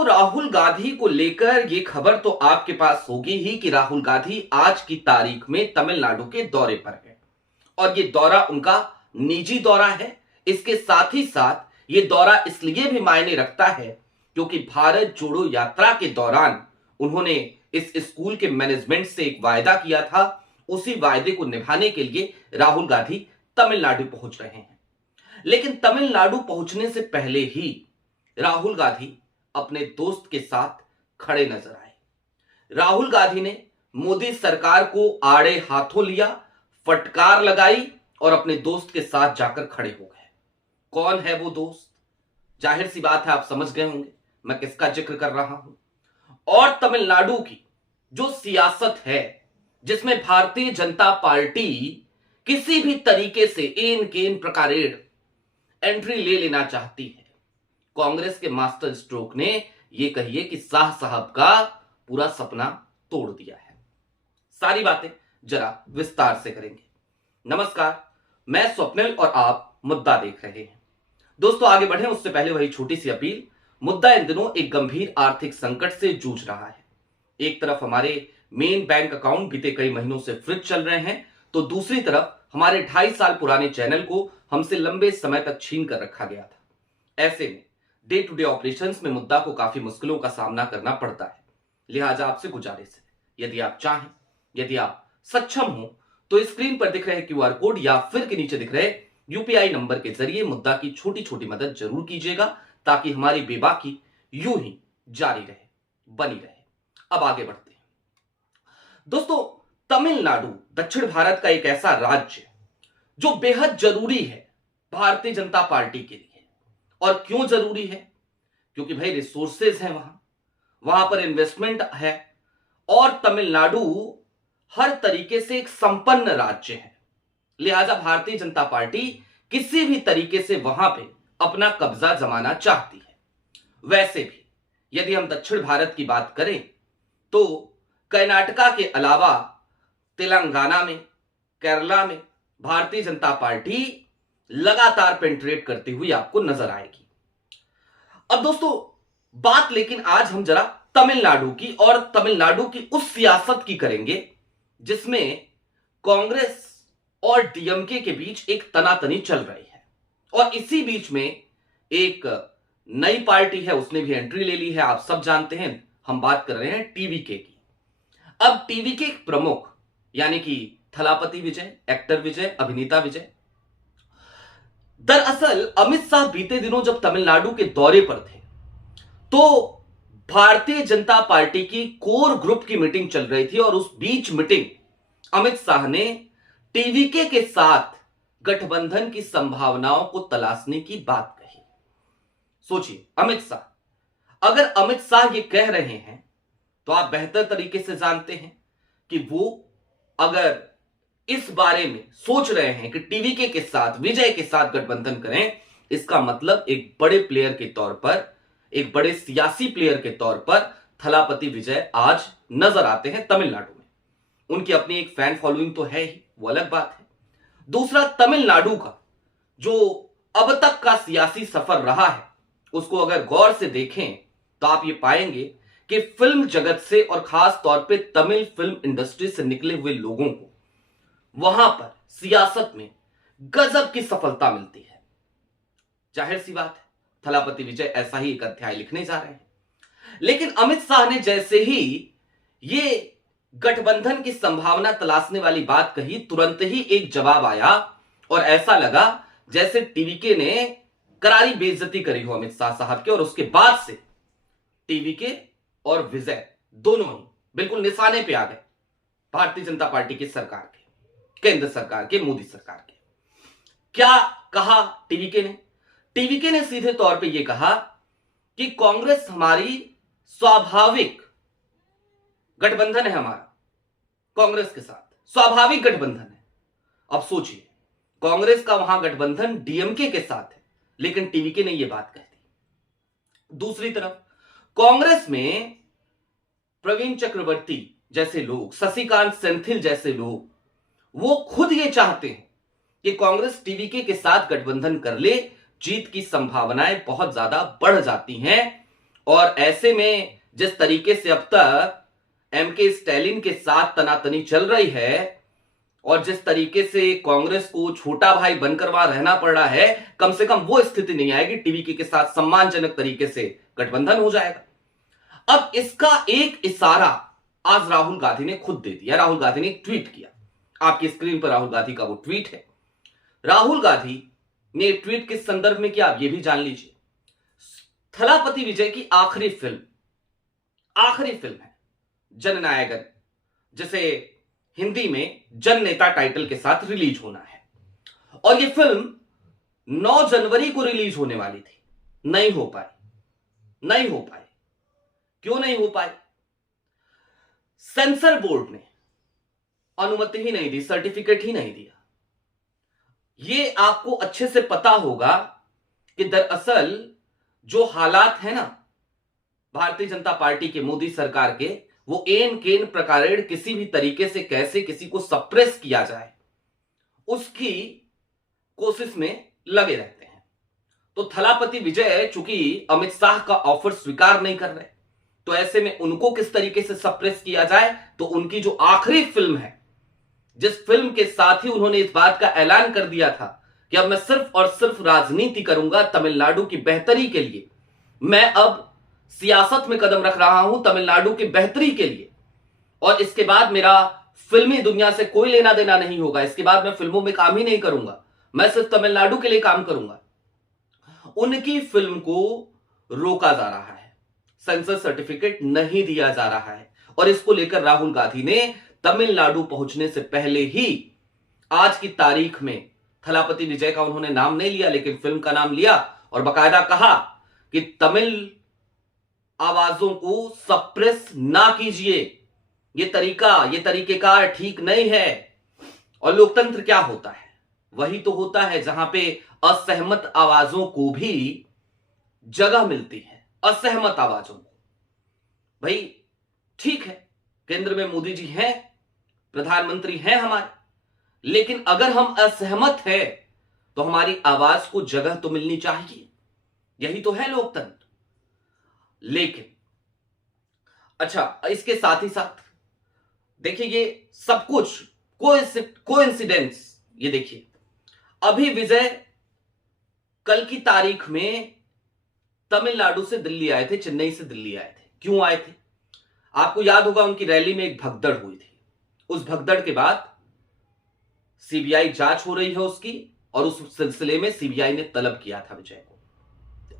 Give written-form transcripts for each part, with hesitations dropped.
दोस्तों, राहुल गांधी को लेकर यह खबर तो आपके पास होगी ही कि राहुल गांधी आज की तारीख में तमिलनाडु के दौरे पर है और यह दौरा उनका निजी दौरा है। इसके साथ ही साथ यह दौरा इसलिए भी मायने रखता है क्योंकि भारत जोड़ो यात्रा के दौरान उन्होंने इस स्कूल के मैनेजमेंट से एक वायदा किया था। उसी वायदे को निभाने के लिए राहुल गांधी तमिलनाडु पहुंच रहे हैं। लेकिन तमिलनाडु पहुंचने से पहले ही राहुल गांधी अपने दोस्त के साथ खड़े नजर आए। राहुल गांधी ने मोदी सरकार को आड़े हाथों लिया, फटकार लगाई और अपने दोस्त के साथ जाकर खड़े हो गए। कौन है वो दोस्त? जाहिर सी बात है, आप समझ गए होंगे मैं किसका जिक्र कर रहा हूं। और तमिलनाडु की जो सियासत है, जिसमें भारतीय जनता पार्टी किसी भी तरीके से एन केन प्रकारेण एंट्री ले लेना चाहती है, कांग्रेस के मास्टर स्ट्रोक ने यह कहिए कि शाह साहब का पूरा सपना तोड़ दिया है। सारी बातें जरा विस्तार से करेंगे। नमस्कार, मैं स्वप्निल और आप मुद्दा देख रहे हैं। दोस्तों, आगे बढ़े उससे पहले वही छोटी सी अपील। मुद्दा इन दिनों एक गंभीर आर्थिक संकट से जूझ रहा है। एक तरफ हमारे मेन बैंक अकाउंट बीते कई महीनों से फ्रीज चल रहे हैं, तो दूसरी तरफ हमारे 2.5 साल पुराने चैनल को हमसे लंबे समय तक छीन कर रखा गया था। ऐसे में डे टू डे ऑपरेशंस में मुद्दा को काफी मुश्किलों का सामना करना पड़ता है। लिहाजा आपसे गुजारिश है, यदि आप चाहें, यदि आप सक्षम हो, तो स्क्रीन पर दिख रहे क्यूआर कोड या फिर के नीचे दिख रहे यूपीआई नंबर के जरिए मुद्दा की छोटी छोटी मदद जरूर कीजिएगा, ताकि हमारी बेबाकी यूं ही जारी रहे, बनी रहे। अब आगे बढ़ते हैं। दोस्तों, तमिलनाडु दक्षिण भारत का एक ऐसा राज्य जो बेहद जरूरी है भारतीय जनता पार्टी के लिए। और क्यों जरूरी है? क्योंकि भाई रिसोर्सेज हैं, वहां पर इन्वेस्टमेंट है और तमिलनाडु हर तरीके से एक संपन्न राज्य है। लिहाजा भारतीय जनता पार्टी किसी भी तरीके से वहां पे अपना कब्जा जमाना चाहती है। वैसे भी यदि हम दक्षिण भारत की बात करें तो कर्नाटका के अलावा तेलंगाना में, केरला में भारतीय जनता पार्टी लगातार पेंट्रेट करती हुई आपको नजर आएगी। अब दोस्तों, बात लेकिन आज हम जरा तमिलनाडु की और तमिलनाडु की उस सियासत की करेंगे जिसमें कांग्रेस और डीएमके के बीच एक तनातनी चल रही है। और इसी बीच में एक नई पार्टी है, उसने भी एंट्री ले ली है। आप सब जानते हैं, हम बात कर रहे हैं टीवीके की। अब टीवीके के प्रमुख यानी कि थलापति विजय, एक्टर विजय, अभिनेता विजय, दरअसल अमित शाह बीते दिनों जब तमिलनाडु के दौरे पर थे तो भारतीय जनता पार्टी की कोर ग्रुप की मीटिंग चल रही थी और उस बीच मीटिंग अमित शाह ने टीवीके के साथ गठबंधन की संभावनाओं को तलाशने की बात कही। सोचिए, अगर अमित शाह ये कह रहे हैं तो आप बेहतर तरीके से जानते हैं कि वो अगर इस बारे में सोच रहे हैं कि टीवीके के साथ, विजय के साथ गठबंधन करें, इसका मतलब एक बड़े प्लेयर के तौर पर, एक बड़े सियासी प्लेयर के तौर पर थलापति विजय आज नजर आते हैं तमिलनाडु में। उनकी अपनी एक फैन फॉलोइंग तो है ही, वो अलग बात है। दूसरा, तमिलनाडु का जो अब तक का सियासी सफर रहा है, उसको अगर गौर से देखें तो आप ये पाएंगे कि फिल्म जगत से और खास तौर पे तमिल फिल्म इंडस्ट्री से निकले हुए लोगों को वहां पर सियासत में गजब की सफलता मिलती है। जाहिर सी बात है, थलापति विजय ऐसा ही एक अध्याय लिखने जा रहे हैं। लेकिन अमित शाह ने जैसे ही ये गठबंधन की संभावना तलाशने वाली बात कही, तुरंत ही एक जवाब आया और ऐसा लगा जैसे टीवीके ने करारी बेइज्जती करी हो अमित शाह साहब के। और उसके बाद से टीवीके और विजय दोनों ही बिल्कुल निशाने पे आ गए भारतीय जनता पार्टी की सरकार के, केंद्र सरकार के, मोदी सरकार के। क्या कहा टीवीके ने? टीवीके ने सीधे तौर पे यह कहा कि कांग्रेस हमारी स्वाभाविक गठबंधन है, हमारा कांग्रेस के साथ स्वाभाविक गठबंधन है। अब सोचिए, कांग्रेस का वहां गठबंधन डीएमके के साथ है, लेकिन टीवीके ने यह बात कह दी। दूसरी तरफ कांग्रेस में प्रवीण चक्रवर्ती जैसे लोग, शशिकांत सेंथिल जैसे लोग, वो खुद ये चाहते हैं कि कांग्रेस टीवीके के साथ गठबंधन कर ले, जीत की संभावनाएं बहुत ज्यादा बढ़ जाती हैं और ऐसे में जिस तरीके से अब तक एमके स्टैलिन के साथ तनातनी चल रही है और जिस तरीके से कांग्रेस को छोटा भाई बनकर वहां रहना पड़ रहा है, कम से कम वो स्थिति नहीं आएगी। टीवीके के साथ सम्मानजनक तरीके से गठबंधन हो जाएगा। अब इसका एक इशारा आज राहुल गांधी ने खुद दे दिया। राहुल गांधी ने एक ट्वीट किया, आपकी स्क्रीन पर राहुल गांधी का वो ट्वीट है। राहुल गांधी ने ट्वीट किस संदर्भ में किया, आप ये भी जान लीजिए। थलापति विजय की आखिरी फिल्म है जननायकन, जिसे हिंदी में जन नेता टाइटल के साथ रिलीज होना है। और यह फिल्म 9 जनवरी को रिलीज होने वाली थी, नहीं हो पाई। क्यों नहीं हो पाई? सेंसर बोर्ड ने अनुमति ही नहीं दी, सर्टिफिकेट ही नहीं दिया। यह आपको अच्छे से पता होगा कि दरअसल जो हालात है ना भारतीय जनता पार्टी के, मोदी सरकार के, वो एन केन प्रकारेण किसी भी तरीके से कैसे किसी को सप्रेस किया जाए उसकी कोशिश में लगे रहते हैं। तो थलापति विजय चूंकि अमित शाह का ऑफर स्वीकार नहीं कर रहे, तो ऐसे में उनको किस तरीके से सप्रेस किया जाए, तो उनकी जो आखिरी फिल्म है, जिस फिल्म के साथ ही उन्होंने इस बात का ऐलान कर दिया था कि अब मैं सिर्फ और सिर्फ राजनीति करूंगा तमिलनाडु की बेहतरी के लिए, मैं अब सियासत में कदम रख रहा हूं तमिलनाडु की बेहतरी के लिए, और इसके बाद मेरा फिल्मी दुनिया से कोई लेना देना नहीं होगा, इसके बाद मैं फिल्मों में काम ही नहीं करूंगा, मैं सिर्फ तमिलनाडु के लिए काम करूंगा। उनकी फिल्म को रोका जा रहा है, सेंसर सर्टिफिकेट नहीं दिया जा रहा है, और इसको लेकर राहुल गांधी ने तमिलनाडु पहुंचने से पहले ही आज की तारीख में थलापति विजय का उन्होंने नाम नहीं लिया, लेकिन फिल्म का नाम लिया और बाकायदा कहा कि तमिल आवाजों को सप्रेस ना कीजिए, ये तरीकेकार ठीक नहीं है। और लोकतंत्र क्या होता है? वही तो होता है जहां पे असहमत आवाजों को भी जगह मिलती है। असहमत आवाजों को, भाई ठीक है, केंद्र में मोदी जी हैं, प्रधानमंत्री हैं हमारे, लेकिन अगर हम असहमत हैं तो हमारी आवाज को जगह तो मिलनी चाहिए। यही तो है लोकतंत्र। लेकिन अच्छा, इसके साथ ही साथ देखिए, ये सब कुछ कोइंसिडेंस, ये देखिए, अभी विजय कल की तारीख में तमिलनाडु से दिल्ली आए थे, चेन्नई से दिल्ली आए थे। क्यों आए थे? आपको याद होगा उनकी रैली में एक भगदड़ हुई थी। उस भगदड़ के बाद सीबीआई जांच हो रही है उसकी, और उस सिलसिले में सीबीआई ने तलब किया था विजय को।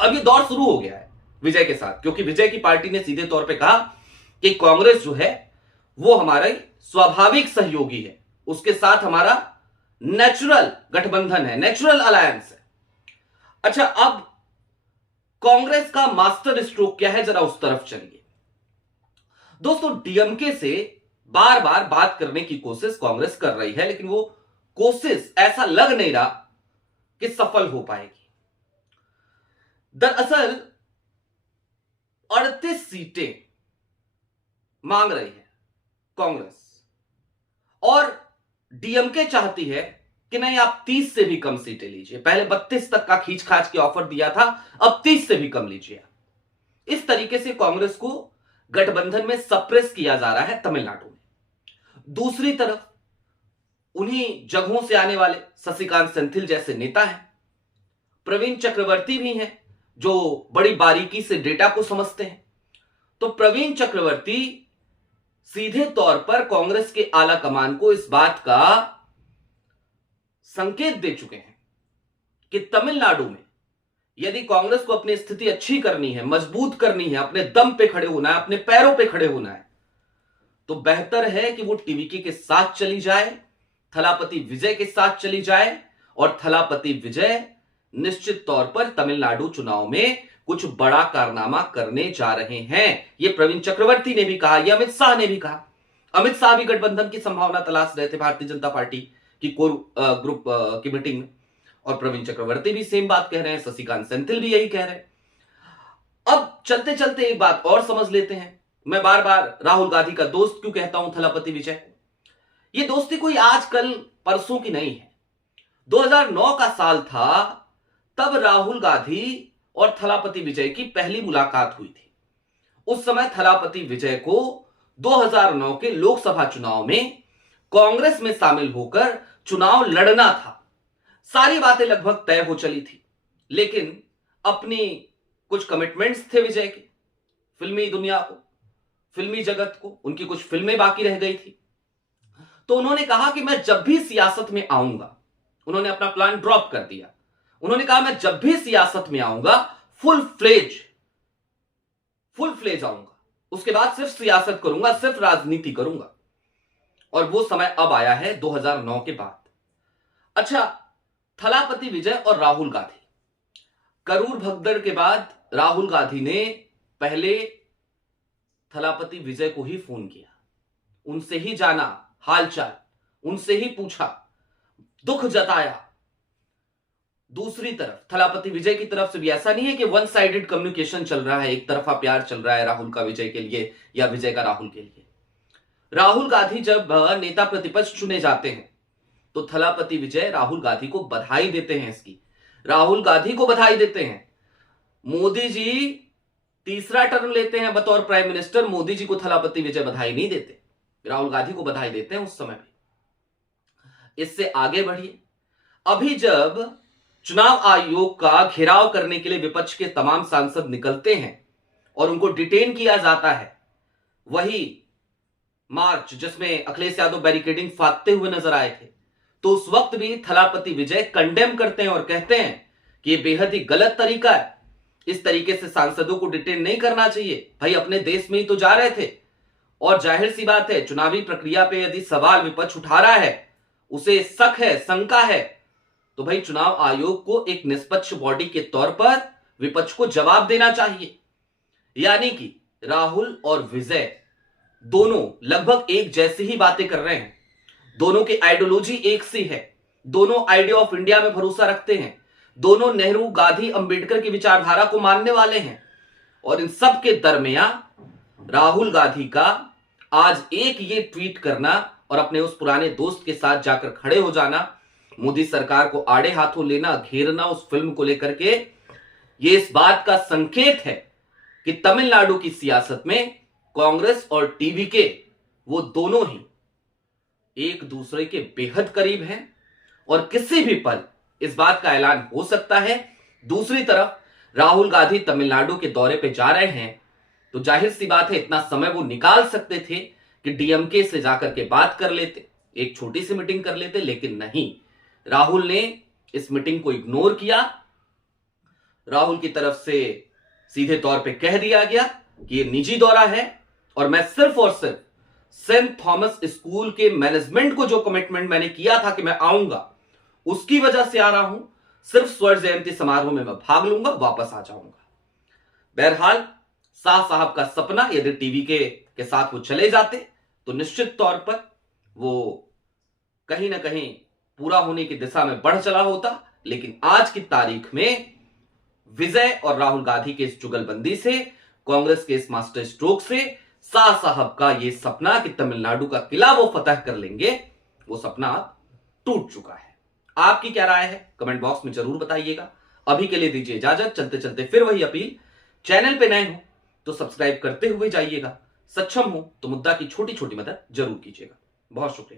अब ये दौर शुरू हो गया है विजय के साथ, क्योंकि विजय की पार्टी ने सीधे तौर पे कहा कि कांग्रेस जो है वो हमारा स्वाभाविक सहयोगी है, उसके साथ हमारा नेचुरल गठबंधन है, नेचुरल अलायंस है। अच्छा, अब कांग्रेस का मास्टर स्ट्रोक क्या है, जरा उस तरफ चलिए। दोस्तों, डीएमके से बार बार बात करने की कोशिश कांग्रेस कर रही है, लेकिन वो कोशिश ऐसा लग नहीं रहा कि सफल हो पाएगी। दरअसल 38 सीटें मांग रही है कांग्रेस, और डीएमके चाहती है कि नहीं, आप 30 से भी कम सीटें लीजिए। पहले 32 तक का खींच-खाच के ऑफर दिया था, अब 30 से भी कम लीजिए। इस तरीके से कांग्रेस को गठबंधन में सप्रेस किया जा रहा है तमिलनाडु में। दूसरी तरफ उन्हीं जगहों से आने वाले शशिकांत सेंथिल जैसे नेता हैं, प्रवीण चक्रवर्ती भी हैं, जो बड़ी बारीकी से डेटा को समझते हैं। तो प्रवीण चक्रवर्ती सीधे तौर पर कांग्रेस के आला कमान को इस बात का संकेत दे चुके हैं कि तमिलनाडु में यदि कांग्रेस को अपनी स्थिति अच्छी करनी है, मजबूत करनी है, अपने दम पे खड़े होना है, अपने पैरों पे खड़े होना है, तो बेहतर है कि वो टीवीके के साथ चली जाए, थलापति विजय के साथ चली जाए, और थलापति विजय निश्चित तौर पर तमिलनाडु चुनाव में कुछ बड़ा कारनामा करने जा रहे हैं। यह प्रवीण चक्रवर्ती ने भी कहा, यह अमित शाह ने भी कहा। अमित शाह भी गठबंधन की संभावना तलाश रहे थे भारतीय जनता पार्टी की कोर ग्रुप की मीटिंग में, और प्रवीण चक्रवर्ती भी सेम बात कह रहे हैं, शशिकांत सेंथिल भी यही कह रहे हैं। अब चलते चलते एक बात और समझ लेते हैं। मैं बार बार राहुल गांधी का दोस्त क्यों कहता हूं थलापति विजय? ये दोस्ती कोई आजकल परसों की नहीं है। 2009 का साल था, तब राहुल गांधी और थलापति विजय की पहली मुलाकात हुई थी। उस समय थलापति विजय को 2009 के लोकसभा चुनाव में कांग्रेस में शामिल होकर चुनाव लड़ना था। सारी बातें लगभग तय हो चली थी, लेकिन अपनी कुछ कमिटमेंट्स थे विजय के, फिल्मी दुनिया को, फिल्मी जगत को, उनकी कुछ फिल्में बाकी रह गई थी। तो उन्होंने कहा कि मैं जब भी सियासत में आऊंगा, उन्होंने अपना प्लान ड्रॉप कर दिया। उन्होंने कहा मैं जब भी सियासत में आऊंगा फुल फ्लेज आऊंगा, उसके बाद सिर्फ सियासत करूंगा, सिर्फ राजनीति करूंगा। और वो समय अब आया है 2009 के बाद। अच्छा, थलापति विजय और राहुल गांधी, करूर भगदड़ के बाद राहुल गांधी ने पहले थलापति विजय को ही फोन किया, उनसे ही जाना हालचाल, उनसे ही पूछा, दुख जताया। दूसरी तरफ थलापति विजय की तरफ से भी ऐसा नहीं है कि वन साइडेड कम्युनिकेशन चल रहा है, एक तरफा प्यार चल रहा है राहुल का विजय के लिए या विजय का राहुल के लिए। राहुल गांधी जब नेता प्रतिपक्ष चुने जाते हैं तो थलापति विजय राहुल गांधी को बधाई देते हैं, इसकी राहुल गांधी को बधाई देते हैं। मोदी जी तीसरा टर्म लेते हैं बतौर प्राइम मिनिस्टर, मोदी जी को थलापति विजय बधाई नहीं देते, राहुल गांधी को बधाई देते हैं उस समय भी। इससे आगे बढ़िए, अभी जब चुनाव आयोग का घेराव करने के लिए विपक्ष के तमाम सांसद निकलते हैं और उनको डिटेन किया जाता है, वही मार्च जिसमें अखिलेश यादव बैरिकेडिंग फाड़ते हुए नजर आए थे, तो उस वक्त भी थलापति विजय कंडेम करते हैं और कहते हैं कि यह बेहद ही गलत तरीका है, इस तरीके से सांसदों को डिटेन नहीं करना चाहिए। भाई अपने देश में ही तो जा रहे थे, और जाहिर सी बात है चुनावी प्रक्रिया पे यदि सवाल विपक्ष उठा रहा है, उसे शक है, शंका है, तो भाई चुनाव आयोग को एक निष्पक्ष बॉडी के तौर पर विपक्ष को जवाब देना चाहिए। यानी कि राहुल और विजय दोनों लगभग एक जैसी ही बातें कर रहे हैं, दोनों की आइडियोलॉजी एक सी है, दोनों आइडिया ऑफ इंडिया में भरोसा रखते हैं, दोनों नेहरू, गांधी, अंबेडकर की विचारधारा को मानने वाले हैं। और इन सब के दरमियान राहुल गांधी का आज एक ये ट्वीट करना और अपने उस पुराने दोस्त के साथ जाकर खड़े हो जाना, मोदी सरकार को आड़े हाथों लेना, घेरना उस फिल्म को लेकर के, ये इस बात का संकेत है कि तमिलनाडु की सियासत में कांग्रेस और टीवीके वो दोनों ही एक दूसरे के बेहद करीब हैं और किसी भी पल इस बात का ऐलान हो सकता है। दूसरी तरफ राहुल गांधी तमिलनाडु के दौरे पे जा रहे हैं, तो जाहिर सी बात है इतना समय वो निकाल सकते थे कि डीएमके से जाकर के बात कर लेते, एक छोटी सी मीटिंग कर लेते, लेकिन नहीं, राहुल ने इस मीटिंग को इग्नोर किया। राहुल की तरफ से सीधे तौर पे कह दिया गया कि ये निजी दौरा है और मैं सिर्फ और सिर्फ सेंट थॉमस स्कूल के मैनेजमेंट को जो कमिटमेंट मैंने किया था कि मैं आऊंगा, उसकी वजह से आ रहा हूं, सिर्फ स्वर्ण जयंती समारोह में मैं भाग लूंगा, वापस आ जाऊंगा। बहरहाल शाह साहब का सपना यदि टीवी के साथ वो चले जाते तो निश्चित तौर पर वो कहीं ना कहीं पूरा होने की दिशा में बढ़ चला होता। लेकिन आज की तारीख में विजय और राहुल गांधी के इस जुगलबंदी से, कांग्रेस के इस मास्टर स्ट्रोक से शाह साहब का यह सपना कि तमिलनाडु का किला वो फतह कर लेंगे, वो सपना टूट चुका है। आपकी क्या राय है कमेंट बॉक्स में जरूर बताइएगा। अभी के लिए दीजिए इजाजत। चलते चलते फिर वही अपील, चैनल पे नए हो तो सब्सक्राइब करते हुए जाइएगा, सक्षम हो तो मुद्दा की छोटी छोटी मदद जरूर कीजिएगा। बहुत शुक्रिया।